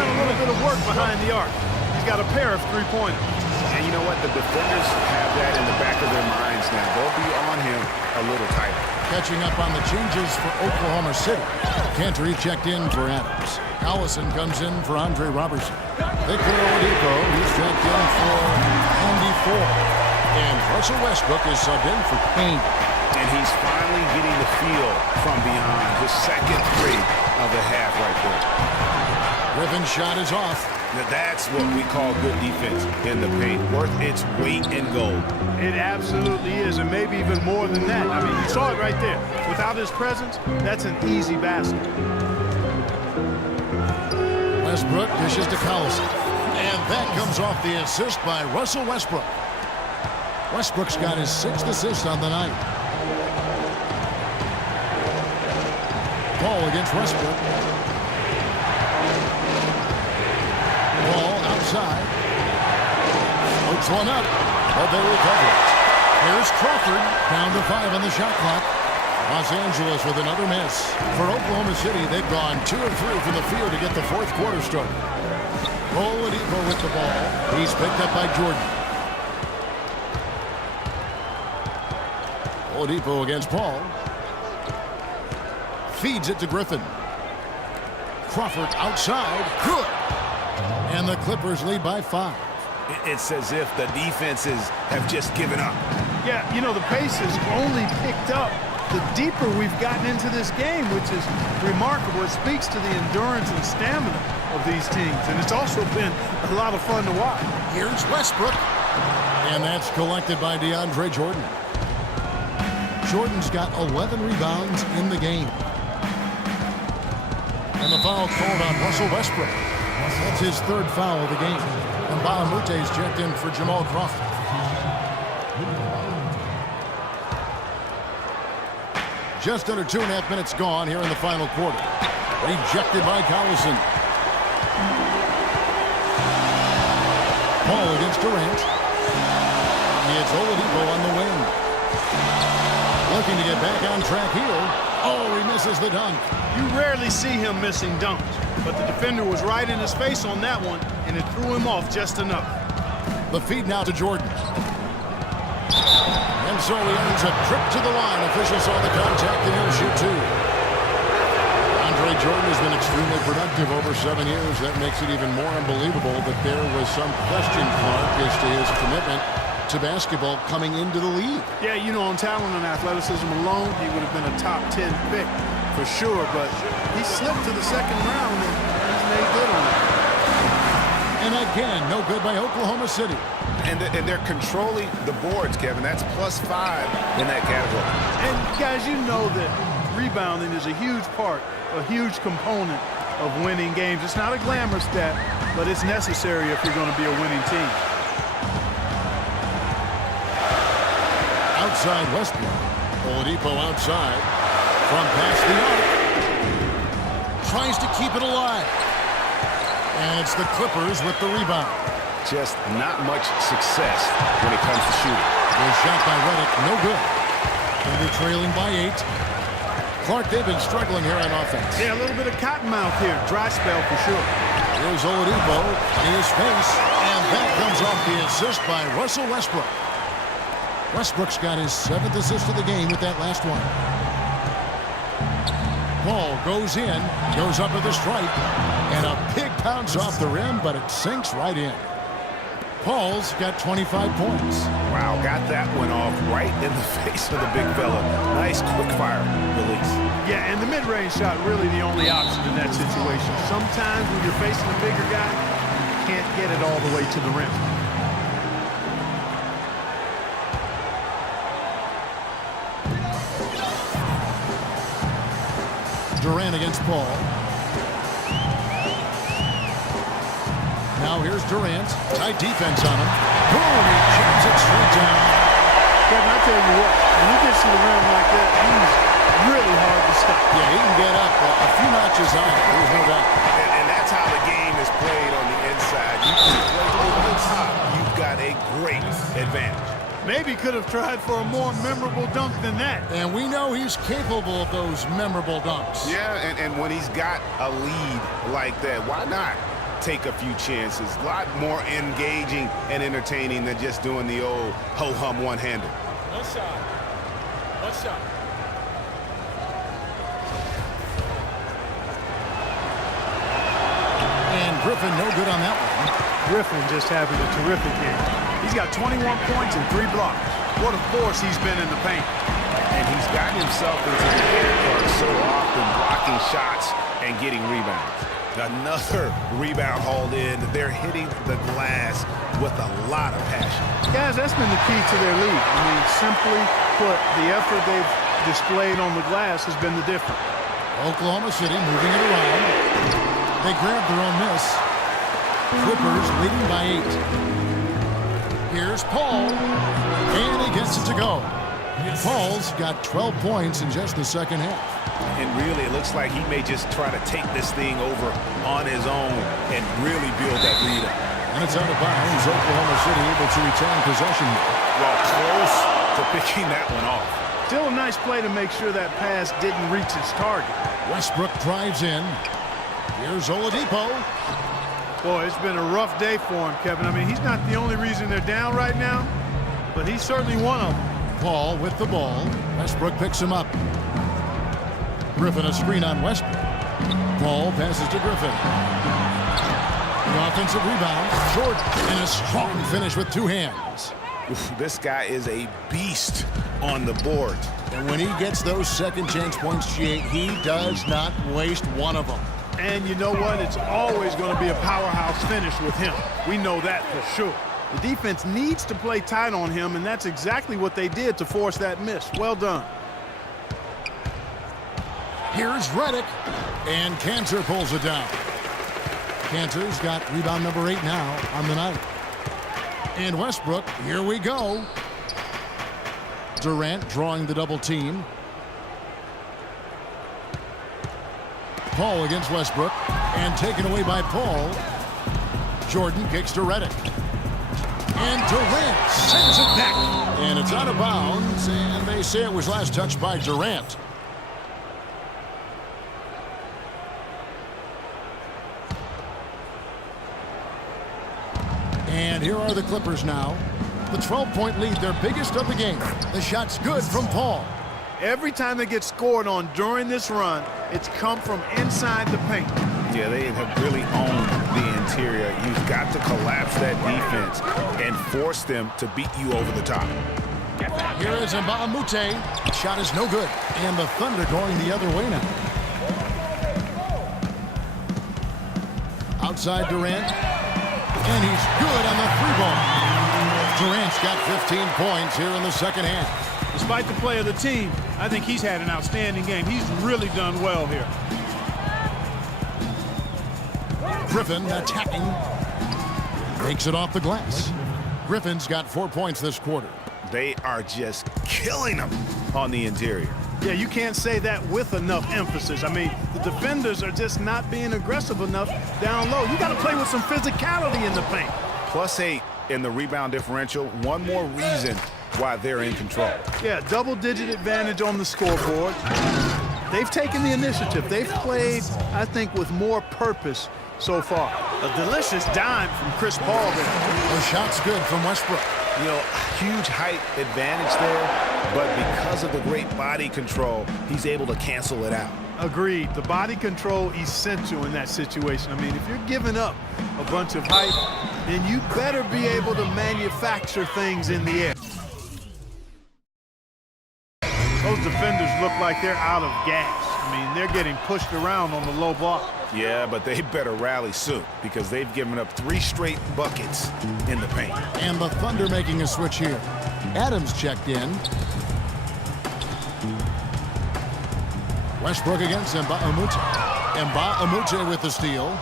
done a little bit of work behind the arc. He's got a pair of three-pointers. And you know what? The defenders have that in the back of their minds now. They'll be on him a little tighter. Catching up on the changes for Oklahoma City. Cantor checked in for Adams. Allison comes in for Andre Robertson. Victor Oladipo, he's checked in for Andy Ford. And Russell Westbrook is subbed in for Payne. And he's finally getting the feel from beyond. His second three of the half right there. Griffin's shot is off. Now that's what we call good defense in the paint. Worth its weight in gold. It absolutely is, and maybe even more than that. I mean, you saw it right there. Without his presence, that's an easy basket. Westbrook dishes to Collison. And that comes off the assist by Russell Westbrook. Westbrook's got his 6th assist on the night. Ball against Westbrook. Ball outside. Floats one up, but they recover it. Here's Crawford, down to 5 on the shot clock. Los Angeles with another miss. For Oklahoma City, they've gone 2 of 3 from the field to get the 4th quarter started. Oladipo with the ball. He's picked up by Jordan. Oladipo against Paul. Feeds it to Griffin. Crawford outside. Good. And the Clippers lead by 5. It's as if the defenses have just given up. Yeah, you know, the pace has only picked up the deeper we've gotten into this game, which is remarkable. It speaks to the endurance and stamina of these teams, and it's also been a lot of fun to watch. Here's Westbrook, and that's collected by DeAndre Jordan. Jordan's got 11 rebounds in the game. And the foul called on Russell Westbrook. That's his 3rd foul of the game. And Balamute's checked in for Jamal Crawford. Just under 2.5 minutes gone here in the final quarter. Rejected by Collison. Ball against Durant. It's Oladipo on the wing. Looking to get back on track here. Oh, he misses the dunk. You rarely see him missing dunks, but the defender was right in his face on that one, and it threw him off just enough. The feed now to Jordan. And so he earns a trip to the line. Officials saw the contact, and he'll shoot 2. Andre Jordan has been extremely productive over 7 years. That makes it even more unbelievable that there was some question, Clark, as to his commitment to basketball coming into the league. Yeah, you know, on talent and athleticism alone, he would have been a top 10 pick for sure, but he slipped to the 2nd round, and he's made good on it. And again, no good by Oklahoma City. And they're controlling the boards, Kevin. That's +5 in that category. And, guys, you know that rebounding is a huge part, a huge component of winning games. It's not a glamour stat, but it's necessary if you're going to be a winning team. Outside Westbrook. Oladipo outside. From past the arc. Tries to keep it alive. And it's the Clippers with the rebound. Just not much success when it comes to shooting. Good shot by Redick, no good. And they're trailing by 8. Clark, they've been struggling here on offense. Yeah, a little bit of cottonmouth here. Dry spell for sure. Here's Oladipo in his face. And that comes off the assist by Russell Westbrook. Westbrook's got his 7th assist of the game with that last one. Ball goes in, goes up at the stripe, and a big bounce off the rim, but it sinks right in. Paul's got 25 points. Wow, got that one off right in the face of the big fella. Nice quick fire release. Yeah, and the mid-range shot really the only option in that situation. Sometimes when you're facing a bigger guy, you can't get it all the way to the rim. Durant against Paul. Now here's Durant. Tight defense on him. Boom! He jams it straight down. Kevin, I tell you what, when he gets to the rim like that, he's really hard to stop. Yeah, he can get up a few notches higher. There's no doubt. And that's how the game is played on the inside. You can play over the top. You've got a great advantage. Maybe could have tried for a more memorable dunk than that. And we know he's capable of those memorable dunks. Yeah, and when he's got a lead like that, why not? take a few chances. A lot more engaging and entertaining than just doing the old ho-hum one-hander. One shot. One shot. And Griffin no good on that one. Griffin just having a terrific game. He's got 21 points and 3 blocks. What a force he's been in the paint. And he's gotten himself into the air park so often, blocking shots and getting rebounds. Another rebound hauled in. They're hitting the glass with a lot of passion. Guys, that's been the key to their lead. I mean, simply put, the effort they've displayed on the glass has been the difference. Oklahoma City moving it around. They grab their own miss. Clippers leading by 8. Here's Paul, and he gets it to go. Paul's got 12 points in just the second half. And really, it looks like he may just try to take this thing over on his own and really build that lead up. And it's out of bounds. Oklahoma City able to retain possession. Well, close to picking that one off. Still a nice play to make sure that pass didn't reach its target. Westbrook drives in. Here's Oladipo. Boy, it's been a rough day for him, Kevin. I mean, he's not the only reason they're down right now, but he's certainly one of them. Paul with the ball. Westbrook picks him up. Griffin a screen on Westbrook. Paul passes to Griffin. The offensive rebound. Jordan. And a strong finish with 2 hands. Oof, this guy is a beast on the board. And when he gets those second chance points, G8, he does not waste one of them. And you know what? It's always going to be a powerhouse finish with him. We know that for sure. The defense needs to play tight on him, and that's exactly what they did to force that miss. Well done. Here's Redick, and Cantor pulls it down. Cantor's got rebound number 8 now on the night. And Westbrook, here we go. Durant drawing the double team. Paul against Westbrook, and taken away by Paul. Jordan kicks to Redick. And Durant sends it back. And it's out of bounds, and they say it was last touched by Durant. And here are the Clippers now. The 12-point lead, their biggest of the game. The shot's good from Paul. Every time they get scored on during this run, it's come from inside the paint. Yeah, they have really owned the interior. You've got to collapse that defense and force them to beat you over the top. Here is Mbah a Moute. Shot is no good. And the Thunder going the other way now. Outside Durant. And he's good on the 3-ball. Durant's got 15 points here in the second half. Despite the play of the team, I think he's had an outstanding game. He's really done well here. Griffin attacking. Makes it off the glass. Griffin's got 4 points this quarter. They are just killing them on the interior. Yeah, you can't say that with enough emphasis. I mean, the defenders are just not being aggressive enough down low. You got to play with some physicality in the paint. +8 in the rebound differential. One more reason why they're in control. Yeah, double-digit advantage on the scoreboard. They've taken the initiative. They've played, I think, with more purpose so far. A delicious dime from Chris Paul there. The shot's good from Westbrook. You know, huge height advantage there, but because of the great body control, he's able to cancel it out. Agreed. The body control essential in that situation. I mean, if you're giving up a bunch of height, then you better be able to manufacture things in the air. Those defenders look like they're out of gas. I mean, they're getting pushed around on the low block. Yeah, but they better rally soon because they've given up 3 straight buckets in the paint. And the Thunder making a switch here. Adams checked in. Westbrook against Mbah a Moute. Mbah a Moute with the steal.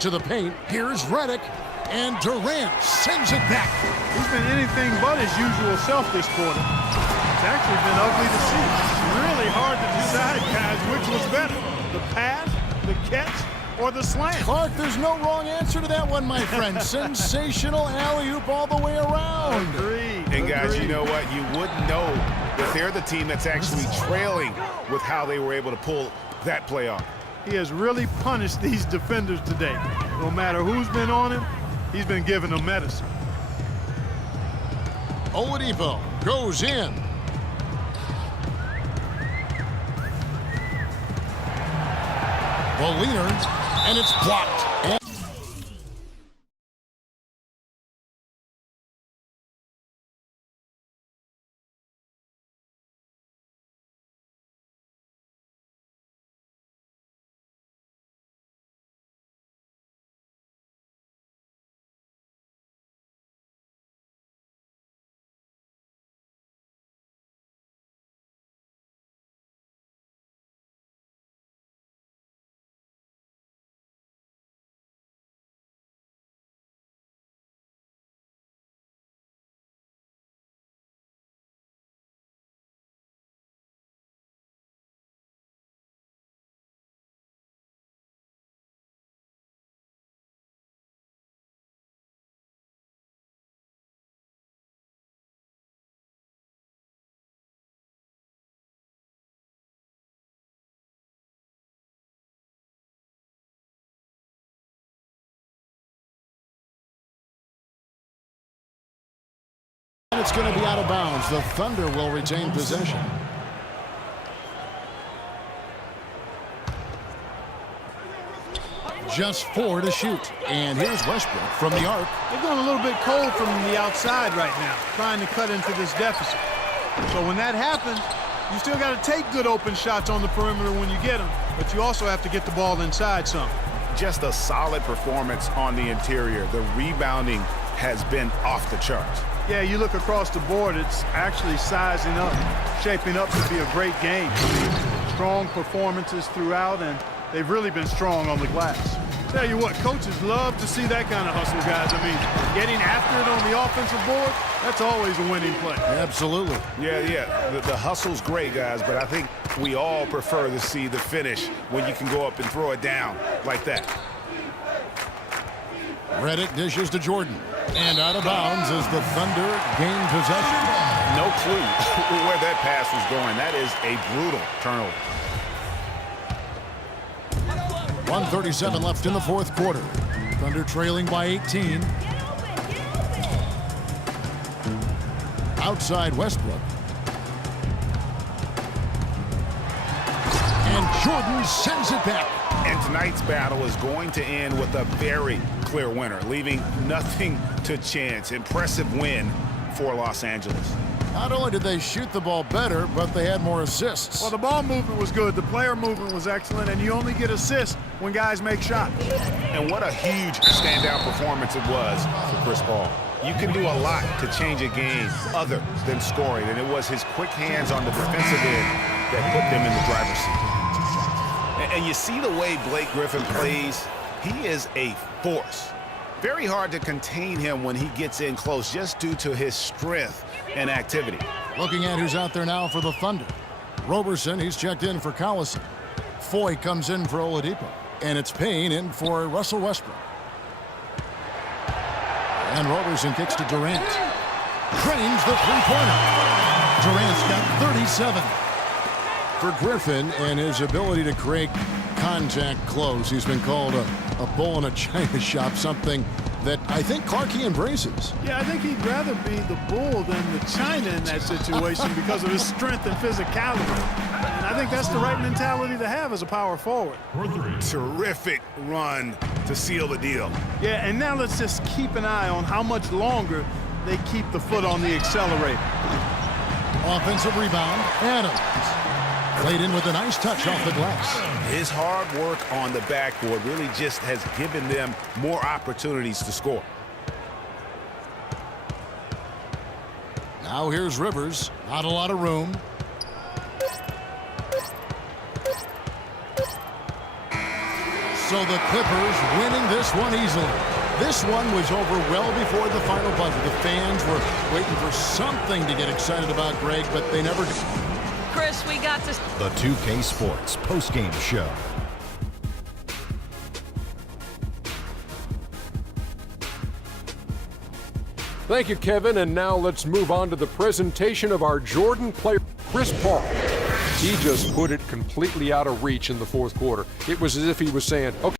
To the paint. Here's Redick. And Durant sends it back. He's been anything but his usual self this quarter. It's actually been ugly to see. It's really hard to decide, guys, which was better. The pass, the catch, or the slam. Clark, there's no wrong answer to that one, my friend. Sensational alley-oop all the way around. Agreed. And guys, Agreed. you know what? You wouldn't know that they're the team that's actually trailing with how they were able to pull that play off. he has really punished these defenders today. No matter who's been on him, he's been giving them medicine. Oladipo goes in. The leaner, and it's blocked. It's going to be out of bounds. The Thunder will retain possession. Just 4 to shoot. And here's Westbrook from the arc. They're going a little bit cold from the outside right now, trying to cut into this deficit. So when that happens, you still got to take good open shots on the perimeter when you get them, but you also have to get the ball inside some. Just a solid performance on the interior. The rebounding has been off the charts. Yeah, you look across the board, it's actually sizing up, shaping up to be a great game. Strong performances throughout, and they've really been strong on the glass. Tell you what, coaches love to see that kind of hustle, guys. I mean, getting after it on the offensive board, that's always a winning play. Absolutely. Yeah. The hustle's great, guys, but I think we all prefer to see the finish when you can go up and throw it down like that. Redick dishes to Jordan. And out of bounds as the Thunder gain possession. No clue where that pass was going. That is a brutal turnover. 1:37 left in the fourth quarter. Thunder trailing by 18. Outside Westbrook. And Jordan sends it back. And tonight's battle is going to end with a very clear winner, leaving nothing to chance. Impressive win for Los Angeles. Not only did they shoot the ball better, but they had more assists. Well, the ball movement was good. The player movement was excellent, and you only get assists when guys make shots. And what a huge standout performance it was for Chris Paul. You can do a lot to change a game other than scoring, and it was his quick hands on the defensive end that put them in the driver's seat. And you see the way Blake Griffin plays, he is a force. Very hard to contain him when he gets in close just due to his strength and activity. Looking at who's out there now for the Thunder. Roberson, he's checked in for Collison. Foy comes in for Oladipo. And it's Payne in for Russell Westbrook. And Roberson kicks to Durant. Drains the three-pointer. Durant's got 37. For Griffin and his ability to create contact close, he's been called a bull in a china shop, something that I think Clarkie embraces. Yeah, I think he'd rather be the bull than the china in that situation because of his strength and physicality. And I think that's the right mentality to have as a power forward. Terrific run to seal the deal. Yeah, and now let's just keep an eye on how much longer they keep the foot on the accelerator. Offensive rebound, Adams. Played in with a nice touch off the glass. His hard work on the backboard really just has given them more opportunities to score. Now here's Rivers. Not a lot of room. So the Clippers winning this one easily. This one was over well before the final buzzer. The fans were waiting for something to get excited about, Greg, but they never did. Chris, we got this. The 2K Sports postgame show. Thank you, Kevin. And now let's move on to the presentation of our Jordan player, Chris Paul. He just put it completely out of reach in the fourth quarter. It was as if he was saying, okay,